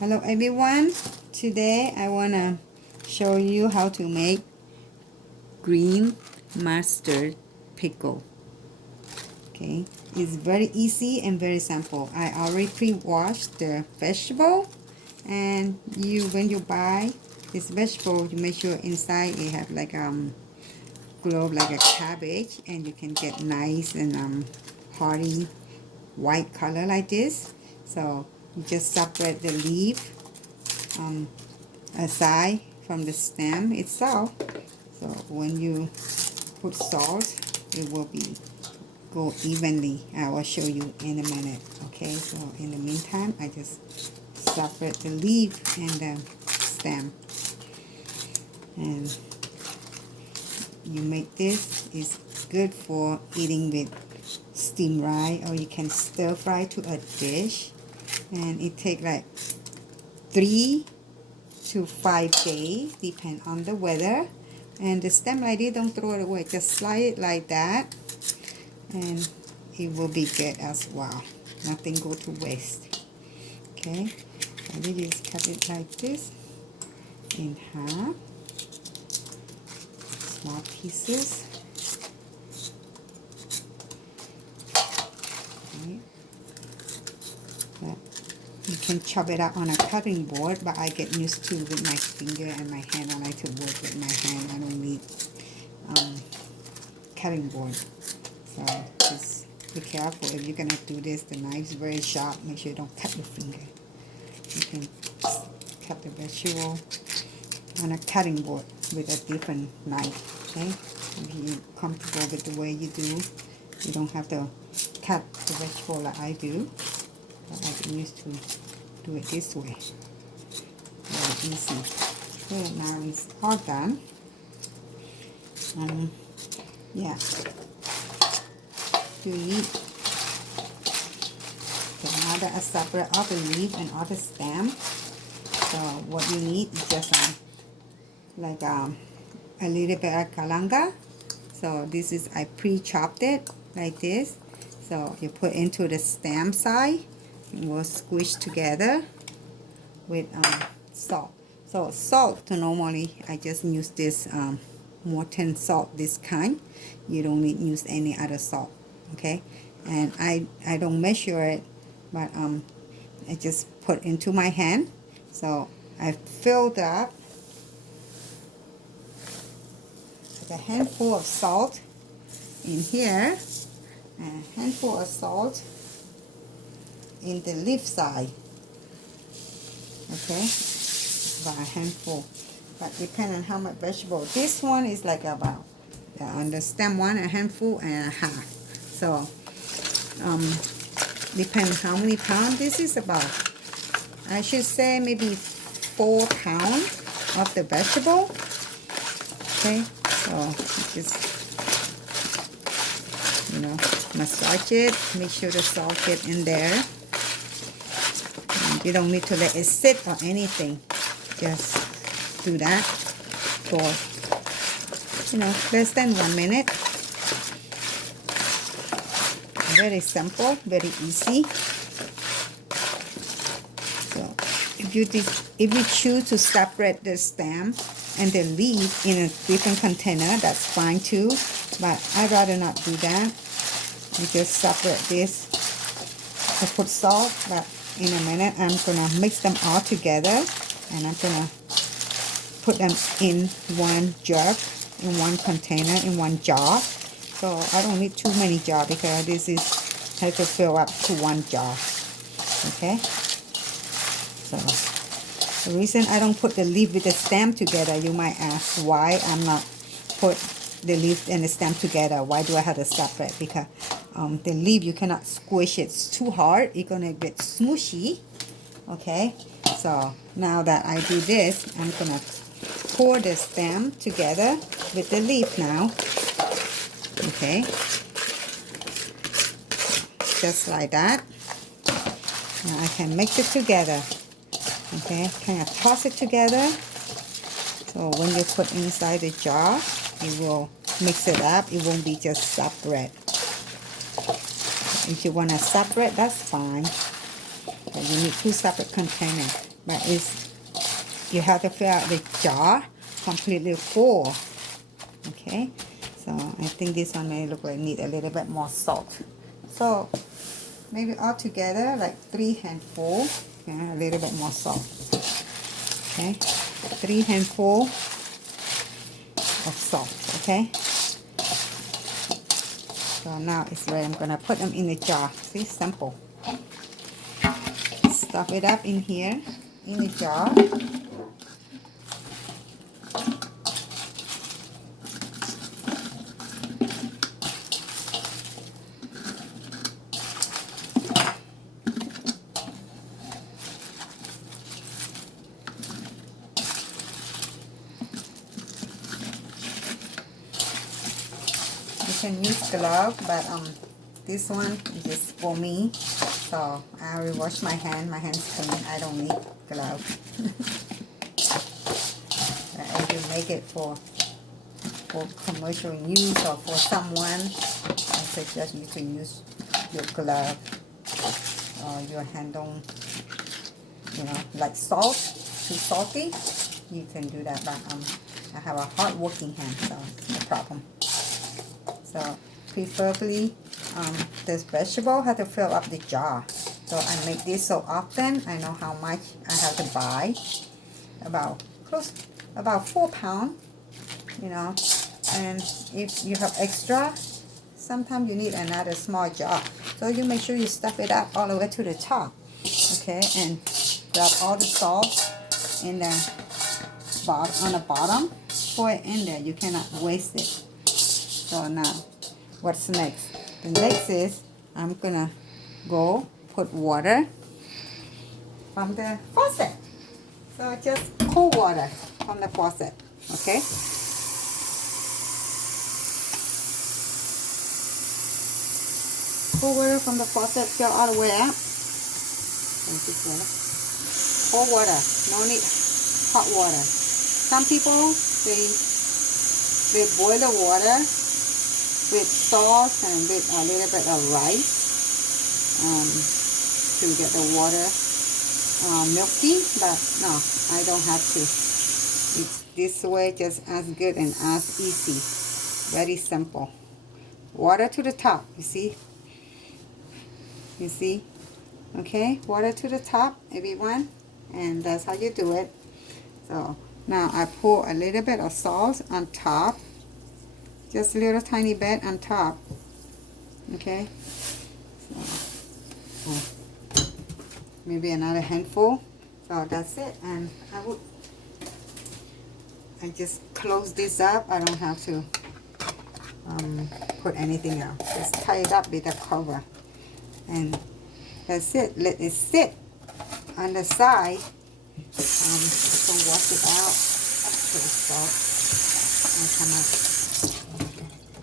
Hello everyone. Today I want to show you how to make green mustard pickle. Okay, it's very easy and very simple. I already pre-washed the vegetable, and when you buy this vegetable, you make sure inside it have like glow like a cabbage, and you can get nice and hearty white color like this. So you just separate the leaf aside from the stem itself. So when you put salt, it will go evenly. I will show you in a minute. Okay, so in the meantime, I just separate the leaf and the stem. And you make this, is good for eating with steamed rice, or you can stir fry to a dish, and it take like 3 to 5 days, depend on the weather. And the stem like this, don't throw it away, just slide it like that, and it will be good as well. Nothing go to waste. Okay, so we just cut it like this in half, small pieces. Okay. You can chop it up on a cutting board, but I get used to with my finger and my hand. I like to work with my hand. I don't need cutting board. So just be careful if you're gonna do this. The knife's very sharp. Make sure you don't cut your finger. You can cut the vegetable on a cutting board with a different knife. Okay, if you're comfortable with the way you do, you don't have to cut the vegetable like I do. I used to do it this way. Very easy. Okay, now it's all done. Yeah. To eat. Okay, now that I separate all the leaf and all the stem, so what you need is just like a little bit of kalanga. So this is, I pre-chopped it like this. So you put into the stem side. It will squish together with salt. So salt, normally I just use this Morton salt, this kind. You don't need use any other salt. Okay, and I don't measure it, but I just put into my hand. So I filled up with a handful of salt in here, and a handful of salt in the leaf side. Okay, about a handful, but depending on how much vegetable. This one is like about on the stem one, a handful and a half. So depends how many pounds this is. About, I should say maybe 4 pounds of the vegetable. Okay, so just massage it, make sure the salt get in there. You don't need to let it sit or anything. Just do that for less than 1 minute. Very simple, very easy. So if you choose to separate the stem and the leaf in a different container, that's fine too. But I'd rather not do that. You just separate this. I put salt, but in a minute I'm gonna mix them all together, and I'm gonna put them in one jug, in one container, in one jar. So I don't need too many jars, because this is has to fill up to one jar. Okay, so the reason I don't put the leaf with the stem together, you might ask why I'm not put the leaf and the stem together. Why do I have to separate? Because the leaf, you cannot squish it. It's too hard. It's gonna get smushy. Okay, so now that I do this, I'm gonna pour the stem together with the leaf now. Okay, just like that. Now I can mix it together. Okay, kind of toss it together. So when you put inside the jar, it will mix it up. It won't be just separate. If you want to separate, that's fine. But you need 2 separate containers. but you have to fill out the jar completely full. Okay, so I think this one may look like need a little bit more salt. So maybe altogether like 3 handfuls, a little bit more salt. Okay, 3 handfuls of salt. Okay, so now it's ready. I'm gonna put them in the jar. See, simple. Stuff it up in here in the jar. You can use glove, but this one is just for me, so I will wash my hand. My hands clean. I don't need gloves. If you make it for commercial use or for someone, I suggest you to use your glove or your hand don't, like salt, too salty. You can do that, but I have a hard working hand, so no problem. So preferably, this vegetable have to fill up the jar. So I make this so often. I know how much I have to buy. About 4 pounds, And if you have extra, sometimes you need another small jar. So you make sure you stuff it up all the way to the top. Okay, and grab all the salt in the on the bottom. Pour it in there. You cannot waste it. So now, what's next? The next is I'm gonna go put water from the faucet. So just cold water from the faucet, okay? Cold water from the faucet, fill all the way up. Cold water, no need hot water. Some people, they boil the water with salt and with a little bit of rice to get the water milky, but no, I don't have to. It's this way, just as good and as easy. Very simple. Water to the top, you see? You see? Okay, water to the top, everyone, and that's how you do it. So now I pour a little bit of salt on top. Just a little tiny bit on top, okay? So, maybe another handful. So that's it, and I just close this up. I don't have to put anything else. Just tie it up with a cover, and that's it. Let it sit on the side. So wash it out. Okay, so I'll come up.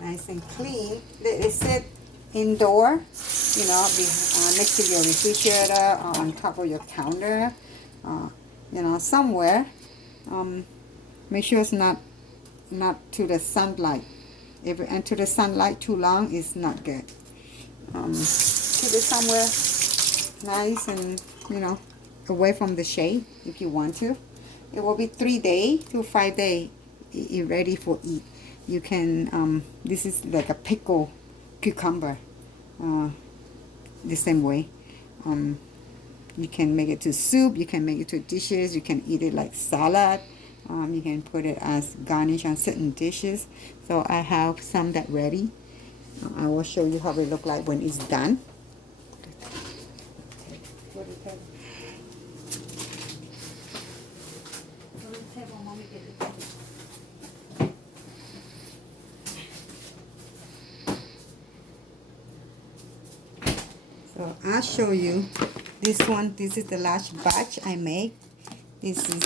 Nice and clean. Let it sit indoor, next to your refrigerator or on top of your counter, somewhere. Make sure it's not to the sunlight. If it enter the sunlight too long, it's not good. Keep it somewhere nice and away from the shade if you want to. It will be 3 days to 5 days. It's ready for eat. You can, this is like a pickled cucumber, the same way. You can make it to soup, you can make it to dishes, you can eat it like salad, you can put it as garnish on certain dishes. So I have some that ready. I will show you how it look like when it's done. So I'll show you this one. This is the last batch I make. This is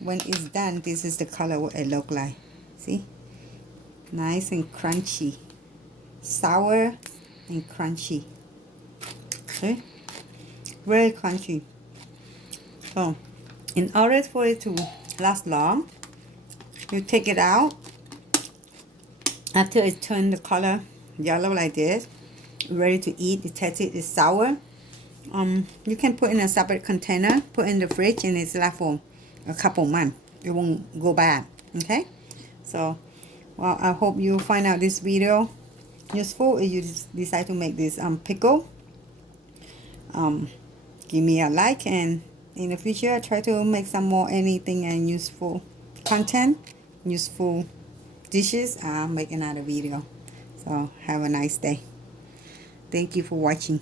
when it's done, this is the color what it look like. See, nice and crunchy, sour and crunchy. Okay, very crunchy. So in order for it to last long, you take it out after it turned the color yellow like this, ready to eat. You taste it, it's sour. You can put in a separate container, put in the fridge, and it's left for a couple months. It won't go bad. Okay, so well, I hope you find out this video useful. If you decide to make this pickle, give me a like, and in the future I try to make some more anything and useful content, useful dishes. I'll make another video. So have a nice day. Thank you for watching.